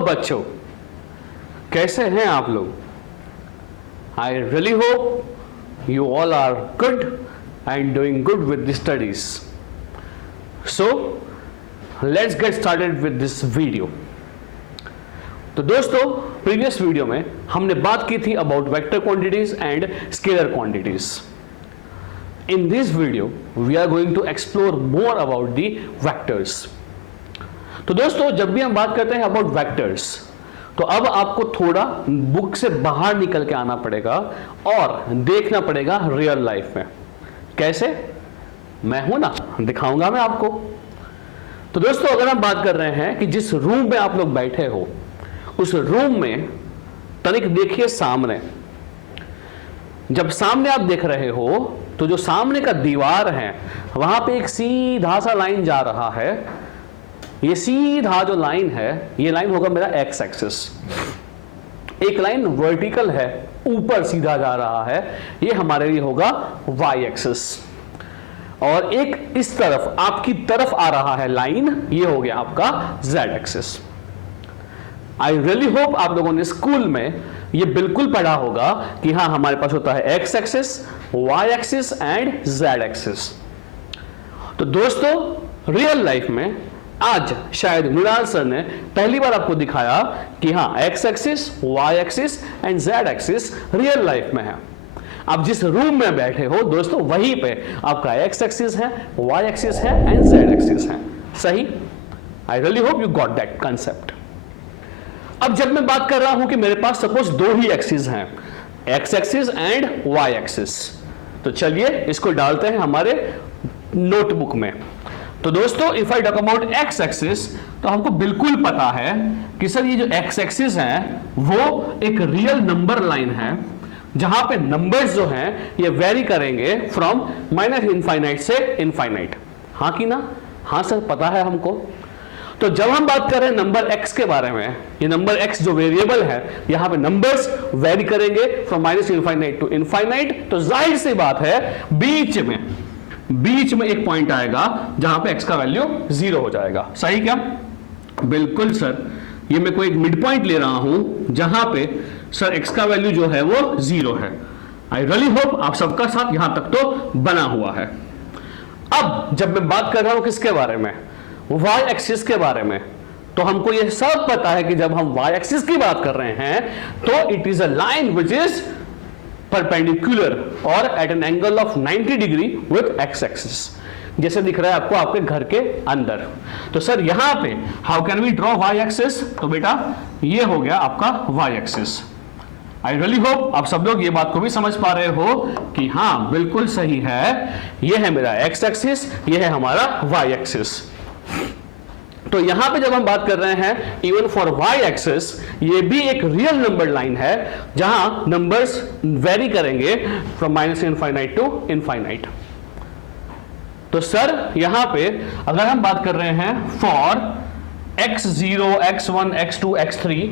बच्चों, कैसे हैं आप लोग? I really hope you all are good and doing good with the studies. So let's get started with this video. तो दोस्तों, प्रीवियस वीडियो में हमने बात की थी about vector quantities and scalar quantities. In this video, we are going to explore more about the vectors. तो दोस्तों, जब भी हम बात करते हैं about vectors, तो अब आपको थोड़ा बुक से बाहर निकल के आना पड़ेगा और देखना पड़ेगा रियल लाइफ में. कैसे? मैं हूं ना, दिखाऊंगा मैं आपको. तो दोस्तों, अगर हम बात कर रहे हैं कि जिस रूम में आप लोग बैठे हो, उस रूम में तनिक देखिए सामने. जब सामने आप देख रहे हो तो जो सामने का दीवार है वहां पे एक सीधा सा लाइन जा रहा है. ये सीधा जो लाइन है, ये लाइन होगा मेरा एक्स एक्सिस. एक लाइन वर्टिकल है, ऊपर सीधा जा रहा है, ये हमारे लिए होगा वाई एक्सिस. और एक इस तरफ आपकी तरफ आ रहा है लाइन, ये हो गया आपका Z axis. I really hope आप लोगों ने स्कूल में ये बिल्कुल पढ़ा होगा कि हाँ, हमारे पास होता है x axis, y axis and z axis. तो दोस्तों, रियल लाइफ में आज शायद मृणाल सर ने पहली बार आपको दिखाया कि हाँ, x axis, y axis and z axis real life में है. आप जिस रूम में बैठे हो दोस्तों, वहीं पे आपका एक्स एक्सिस है, वाई एक्सिस है एंड जेड एक्सिस है. सही? आई really hope you got that concept. अब जब मैं बात कर रहा हूं कि मेरे पास सपोज दो ही एक्सिस हैं, x axis and y axis, तो चलिए इसको डालते हैं हमारे नोटबुक में. तो दोस्तों, if I talk about x axis, तो हमको बिल्कुल पता है कि सर ये जो एक्स एक्सिस है वो एक रियल नंबर लाइन है, जहां पे नंबर्स जो हैं ये वेरी करेंगे फ्रॉम माइनस इनफाइनाइट से इनफाइनाइट. हाँ कि ना? हाँ सर, पता है हमको. तो जब हम बात कर रहे हैं नंबर x के बारे में, ये नंबर x जो वेरिएबल है, यहां पे नंबर्स वेरी करेंगे from minus infinite to infinite. तो जाहिर सी बात है बीच में एक पॉइंट आएगा जहां पे x का वैल्यू 0 हो जाएगा. सही क्या? बिल्कुल सर, ये मैं कोई एक मिड पॉइंट ले रहा हूं जहां पे सर x का वैल्यू जो है वो 0 है. आई रियली होप आप सबका साथ यहां तक तो बना हुआ है. अब जब मैं बात कर रहा हूं किसके बारे में, वाई एक्सिस के बारे में, तो हमको यह सब पता है कि जब हम वाई एक्सिस की बात कर रहे हैं तो it is a line which is perpendicular और at an angle of 90 degree with X axis, जैसे दिख रहा है आपको आपके घर के अंदर. तो सर यहां पे how can we draw y axis? तो बेटा ये हो गया आपका y axis. I really hope आप सब लोग ये बात को भी समझ पा रहे हो कि हाँ, बिल्कुल सही है, ये है मेरा एक्स एक्सिस, ये है हमारा वाई एक्सिस. तो यहां पे जब हम बात कर रहे हैं इवन फॉर वाई एक्सिस, ये भी एक रियल नंबर लाइन है जहां नंबर्स वेरी करेंगे from minus infinite to infinite. तो सर यहां पे अगर हम बात कर रहे हैं for x0, x1, x2, x3,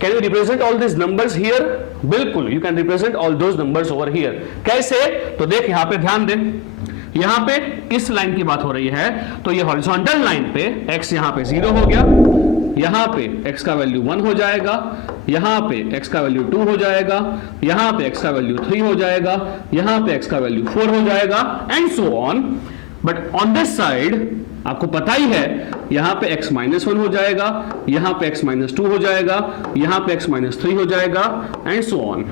can you represent all this numbers here? बिल्कुल, you can represent all those numbers over here. कैसे? तो देख यहां पे ध्यान दें, यहां पे इस लाइन की बात हो रही है, तो ये हॉरिजॉन्टल लाइन पे x यहां पे 0 हो गया, यहां पे x का वैल्यू 1 हो जाएगा, यहां पे x का वैल्यू 2 हो जाएगा, यहां पे x का वैल्यू 3 हो जाएगा, यहां पे x का वैल्यू 4 हो जाएगा and so on. But on this side आपको पता ही है, यहां पे x -1 हो जाएगा, यहां पे x -2 हो जाएगा, यहां पे x -3 हो जाएगा एंड सो ऑन.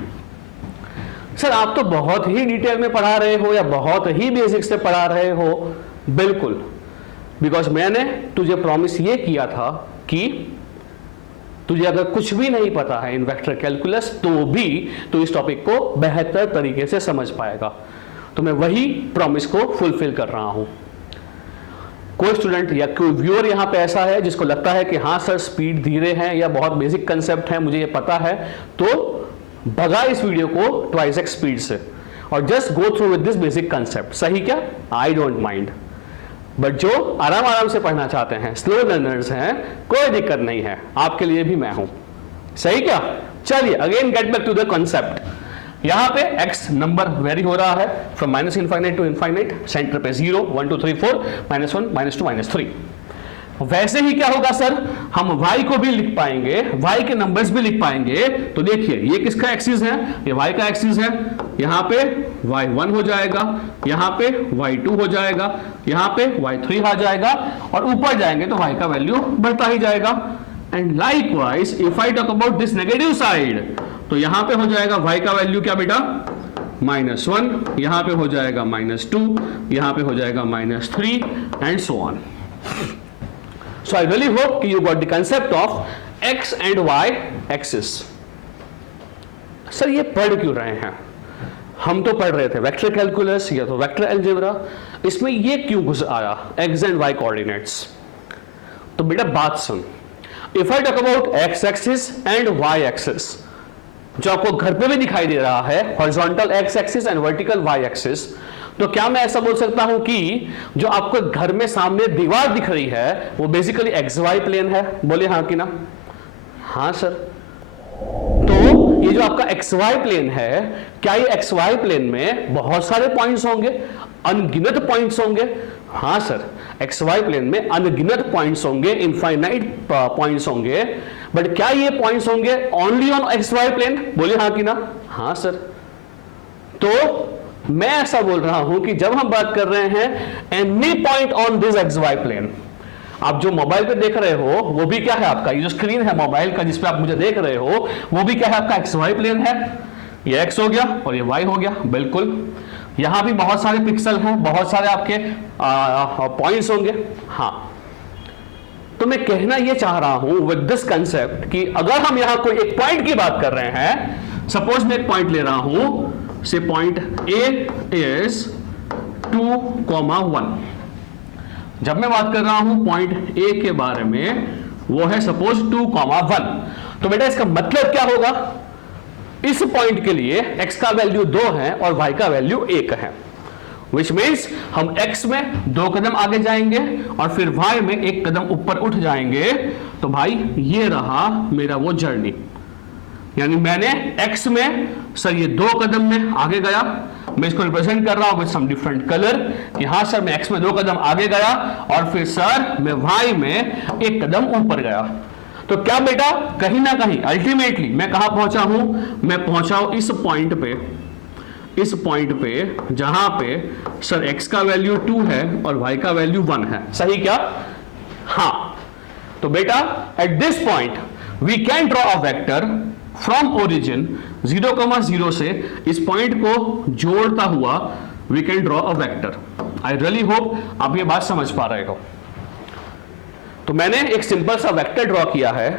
सर आप तो बहुत ही डिटेल में पढ़ा रहे हो या बहुत ही बेसिक से पढ़ा रहे हो. बिल्कुल, बिकॉज मैंने तुझे प्रॉमिस ये किया था कि तुझे अगर कुछ भी नहीं पता है इन वेक्टर कैलकुलस, तो भी तो इस टॉपिक को बेहतर तरीके से समझ पाएगा. तो मैं वही प्रॉमिस को फुलफिल कर रहा हूं. कोई स्टूडेंट या कोई व्यूअर यहां पे ऐसा है जिसको लगता है कि हाँ सर स्पीड धीरे है या बहुत बेसिक कंसेप्ट है, मुझे ये पता है, तो भगा इस वीडियो को ट्वाइस एक्स स्पीड से और just go through with this basic concept. सही क्या? I don't mind. बट जो आराम आराम से पढ़ना चाहते हैं, स्लो लर्नर्स हैं, कोई दिक्कत नहीं है, आपके लिए भी मैं हूं. सही क्या? चलिए again get back to the concept. यहां पे x नंबर वेरी हो रहा है from minus infinite to infinite. Centre पे 0, 1 2 3 4, -1, -2, -3. वैसे ही क्या होगा सर, हम y को भी लिख पाएंगे, y के नंबर्स भी लिख पाएंगे। तो देखिए ये किसका एक्सिस है, ये y का एक्सिस है, यहां पे y1 हो जाएगा, यहां पे y2 हो जाएगा, यहां पे y3 आ जाएगा, और ऊपर जाएंगे तो y का वैल्यू बढ़ता ही जाएगा। And likewise if I talk about this negative side, तो यहां पे हो जाएगा y का वैल्यू क्या बेटा, -1, यहां पे हो जाएगा -2, यहां पे हो जाएगा -3 and so on. So I really hope you got the concept of x and y axis. Sir ये पढ़ क्यों रहे हैं, हम तो पढ़ रहे थे वेक्टर कैलकुलस या तो वेक्टर अलजेब्रा, इसमें ये क्यों घुस आया x and y कोऑर्डिनेट्स। तो बेटा बात सुन, if I talk about x axis and y axis, जो आपको घर पे भी दिखाई दे रहा है, horizontal x axis and vertical y axis, तो क्या मैं ऐसा बोल सकता हूं कि जो आपको घर में सामने दीवार दिख रही है वो बेसिकली XY प्लेन है, बोले हाँ कि ना, हाँ सर। तो ये जो आपका XY प्लेन है, क्या ये XY प्लेन में बहुत सारे पॉइंट्स होंगे, अनगिनत पॉइंट्स होंगे, हाँ सर, XY प्लेन में अनगिनत पॉइंट्स होंगे, इनफाइनाइट पॉइंट्स होंगे, बट क्या ये पॉइंट्स होंगे ओनली ऑन XY प्लेन, बोले हाँ कि ना, हाँ सर। तो मैं ऐसा बोल रहा हूं कि जब हम बात कर रहे हैं any point on this XY plane, आप जो मोबाइल पे देख रहे हो वो भी क्या है आपका, ये जो स्क्रीन है मोबाइल का जिस पे आप मुझे देख रहे हो वो भी क्या है आपका XY प्लेन है, ये x हो गया और ये y हो गया, बिल्कुल। यहां भी बहुत सारे पिक्सल हैं, बहुत सारे आपके पॉइंट्स होंगे, हाँ। तो मैं कहना ये चाह रहा हूं विद दिस कंसेप्ट कि अगर हम यहां कोई एक पॉइंट की बात कर रहे हैं, सपोज मैं एक पॉइंट ले रहा हूं, से पॉइंट A is 2,1। जब मैं बात कर रहा हूं पॉइंट A के बारे में, वो है सपोज 2,1, तो बेटा इसका मतलब क्या होगा, इस पॉइंट के लिए x का वैल्यू 2 है और y का वैल्यू 1 है, विच मीन्स हम x में 2 कदम आगे जाएंगे और फिर y में 1 कदम ऊपर उठ जाएंगे। तो भाई ये रहा मेरा वो जर्नी, यानी मैंने x में सर ये 2 कदम में आगे गया, मैं इसको रिप्रेजेंट कर रहा हूं विद सम डिफरेंट कलर, यहां सर मैं x में 2 कदम आगे गया और फिर सर मैं y में 1 कदम ऊपर गया। तो क्या बेटा कहीं ना कहीं अल्टीमेटली मैं कहां पहुंचा हूं, मैं पहुंचा हूं इस पॉइंट पे जहां पे सर x का वैल्यू 2 है और y का वैल्यू 1 है, सही क्या, हाँ। तो बेटा at this point we can draw a vector from origin 0,0 से इस पॉइंट को जोड़ता हुआ we can draw a vector. I really hope आप ये बात समझ पा रहे हो। तो मैंने एक सिंपल सा वेक्टर ड्रॉ किया है,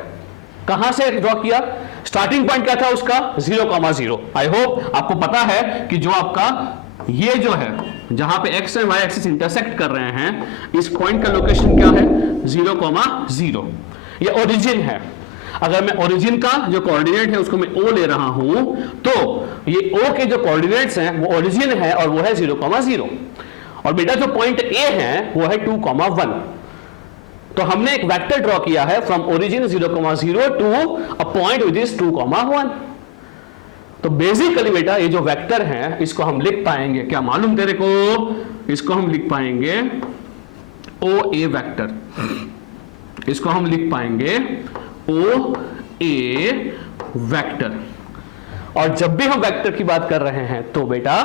कहां से ड्रॉ किया, स्टार्टिंग पॉइंट क्या था उसका 0,0। आई होप आपको पता है कि जो आपका ये जो है जहां पे x and y axis intersect कर रहे हैं, इस पॉइंट का लोकेशन क्या है 0,0, ये ओरिजिन है। अगर मैं ओरिजिन का जो कोऑर्डिनेट है उसको मैं O ले रहा हूं, तो ये O के जो कोऑर्डिनेट्स हैं वो ओरिजिन है और वो है 0,0, और बेटा जो पॉइंट A है वो है 2,1। तो हमने एक वेक्टर ड्रॉ किया है from origin 0,0 to a point which is 2,1। तो बेसिकली बेटा ये जो वेक्टर है इसको हम लिख पाएंगे, क्या मालूम तेरे को, इसको हम लिख पाएंगे OA वेक्टर, इसको हम लिख पाएंगे OA वेक्टर। और जब भी हम वेक्टर की बात कर रहे हैं तो बेटा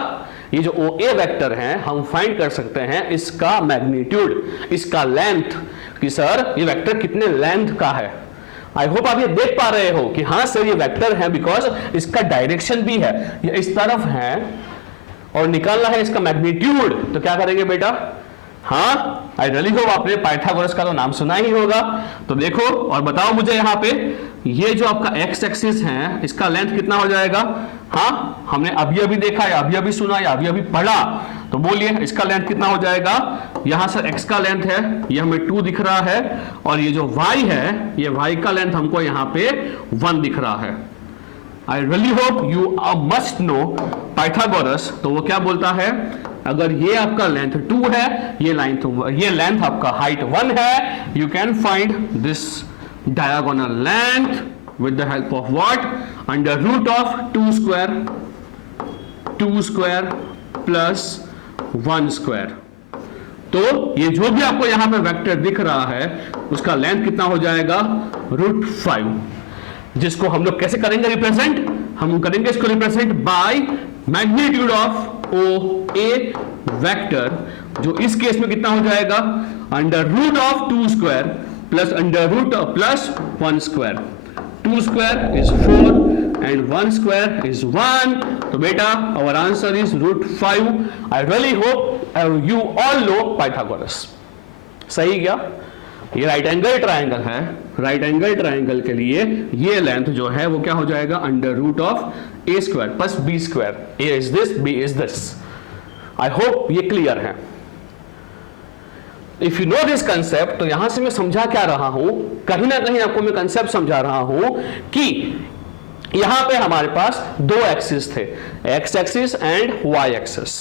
ये जो OA वेक्टर है हम फाइंड कर सकते हैं इसका मैग्नीट्यूड, इसका लेंथ, कि सर ये वेक्टर कितने लेंथ का है। आई होप आप ये देख पा रहे हो कि हाँ सर ये वेक्टर है, बिकॉज इसका डायरेक्शन भी है, ये इस तरफ है और निकालना है इसका मैग्नीट्यूड। तो क्या करेंगे बेटा, हाँ आई रियली होप आपने पाइथागोरस का तो नाम सुना ही होगा। तो देखो और बताओ मुझे यहाँ पे ये जो आपका x एक्सिस है इसका लेंथ कितना हो जाएगा, हाँ हमने अभी अभी देखा या अभी अभी सुना या अभी अभी पढ़ा, तो बोलिए इसका लेंथ कितना हो जाएगा। यहां सर x का लेंथ है, ये हमें 2 दिख रहा है, और ये जो y है ये y का लेंथ हमको यहाँ पे 1 दिख रहा है। आई really hope you must know Pythagoras. तो वो क्या बोलता है, अगर ये आपका लेंथ 2 है, ये लेंथ आपका हाइट 1 है, you can find this diagonal length with the help of what, under root of 2 square plus 1 square। तो ये जो भी आपको यहां पे वेक्टर दिख रहा है उसका लेंथ कितना हो जाएगा, √5, जिसको हम लोग कैसे करेंगे रिप्रेजेंट, हम करेंगे इसको represent by magnitude of O A vector, जो इस केस में कितना हो जाएगा, √2² plus +1 square, 2 square is 4 and 1 square is 1. तो बेटा our answer is √5. I really hope you all know Pythagoras. सही क्या? ये राइट एंगल ट्राइंगल है, राइट एंगल ट्राइंगल के लिए ये लेंथ जो है वो क्या हो जाएगा, √a² plus b². a is this, b is this. I hope ये क्लियर है. If you know this concept, तो यहां से मैं समझा क्या रहा हूं, कहीं ना कहीं आपको मैं कंसेप्ट समझा रहा हूं कि यहां पे हमारे पास दो एक्सिस थे, x axis and y axis.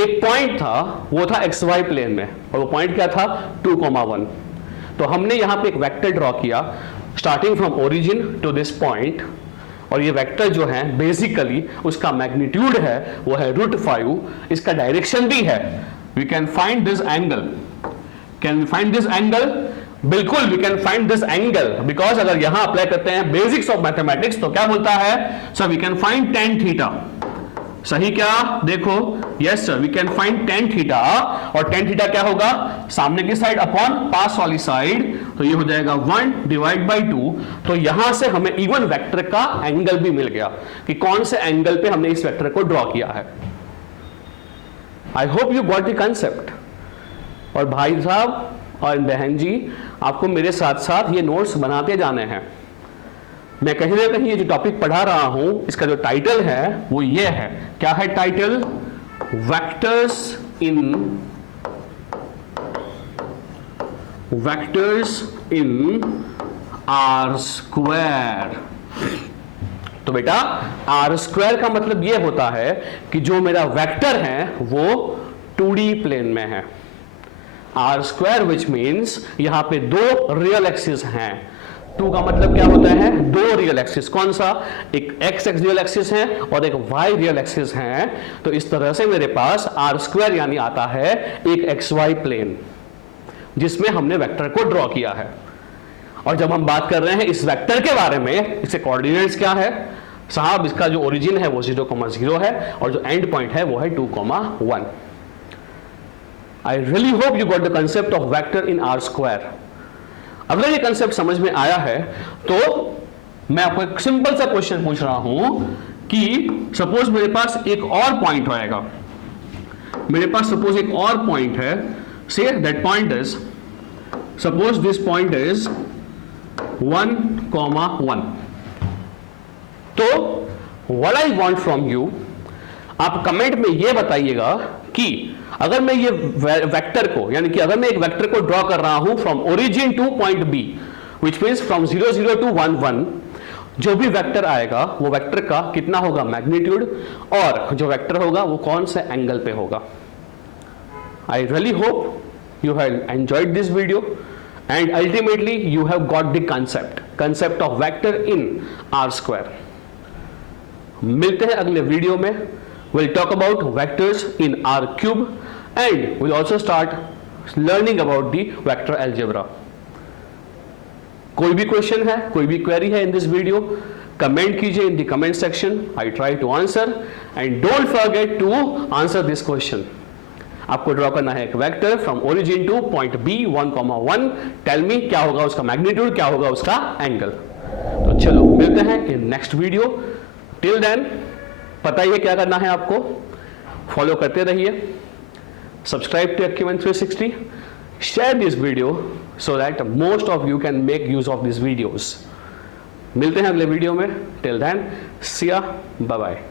एक पॉइंट था, वो था एक्स वाई प्लेन में, और वो पॉइंट क्या था, 2,1. तो हमने यहां पे एक वेक्टर ड्रॉ किया starting from origin to this point, और ये वेक्टर जो है बेसिकली उसका मैग्नीट्यूड है वो है √5. इसका डायरेक्शन भी है. We can find this angle. Can we find this angle? बिल्कुल we can find this angle, because अगर यहां अप्लाई करते हैं बेसिक्स ऑफ मैथमेटिक्स तो क्या बोलता है, sir we can find tan theta. सही क्या? देखो, yes sir, we can find tan theta, और tan थीटा क्या होगा, सामने की साइड अपॉन पास वाली साइड, तो ये हो जाएगा 1/2. तो यहां से हमें इवन वेक्टर का एंगल भी मिल गया कि कौन से एंगल पे हमने इस वेक्टर को ड्रॉ किया है. I hope you got the concept. और भाई साहब और बहन जी, आपको मेरे साथ साथ ये नोट्स बनाते जाने हैं. मैं कहीं ना कहीं ये जो टॉपिक पढ़ा रहा हूं, इसका जो टाइटल है वो ये है. क्या है टाइटल? Vectors in R². तो बेटा R² का मतलब ये होता है कि जो मेरा वेक्टर है वो 2D प्लेन में है. R² विच मीन्स यहां पे दो रियल एक्सिस हैं. 2 का मतलब क्या होता है, दो रियल एक्सिस. कौन सा? एक x रियल एक्सिस है और एक y रियल एक्सिस है. तो इस तरह से मेरे पास R² यानी आता है एक xy प्लेन जिसमें हमने वेक्टर को ड्रॉ किया है. और जब हम बात कर रहे हैं इस वेक्टर के बारे में, इसके कोऑर्डिनेट्स क्या है साहब, इसका जो ओरिजिन है वो 0,0 है और जो एंड पॉइंट है वो है 2,1. I really hope you got the concept of vector in R². अगर ये कंसेप्ट समझ में आया है तो मैं आपको एक सिंपल सा क्वेश्चन पूछ रहा हूं कि सपोज मेरे पास एक और पॉइंट होएगा, मेरे पास सपोज एक और पॉइंट है, say that point is, suppose this point is 1,1. तो what I want from you, आप कमेंट में ये बताइएगा कि अगर मैं ये वेक्टर को, यानी कि अगर मैं एक वेक्टर को ड्रॉ कर रहा हूं from origin to point B, which means from 0, 0 to 1, 1, जो भी वेक्टर आएगा वो वेक्टर का कितना होगा मैग्नीट्यूड, और जो वेक्टर होगा वो कौन से एंगल पे होगा. आई really hope you have enjoyed this video and ultimately you have got the concept of vector in R². मिलते हैं अगले वीडियो में. We'll talk about vectors in R³ and we'll also start learning about the vector algebra. कोई भी question है, कोई भी query है इन दिस वीडियो, कमेंट कीजिए in the comment section. I try to answer and don't forget to answer this question. आपको draw करना है एक vector from origin to point B 1,1. Tell me क्या होगा उसका मैग्नीट्यूड, क्या होगा उसका एंगल. तो चलो मिलते हैं in next video. Till then पता ही है क्या करना है आपको. फॉलो करते रहिए, subscribe to Acumen 360, share this video so that most of you can make use of these videos. मिलते हैं अगले वीडियो में. Till then, see ya, bye bye.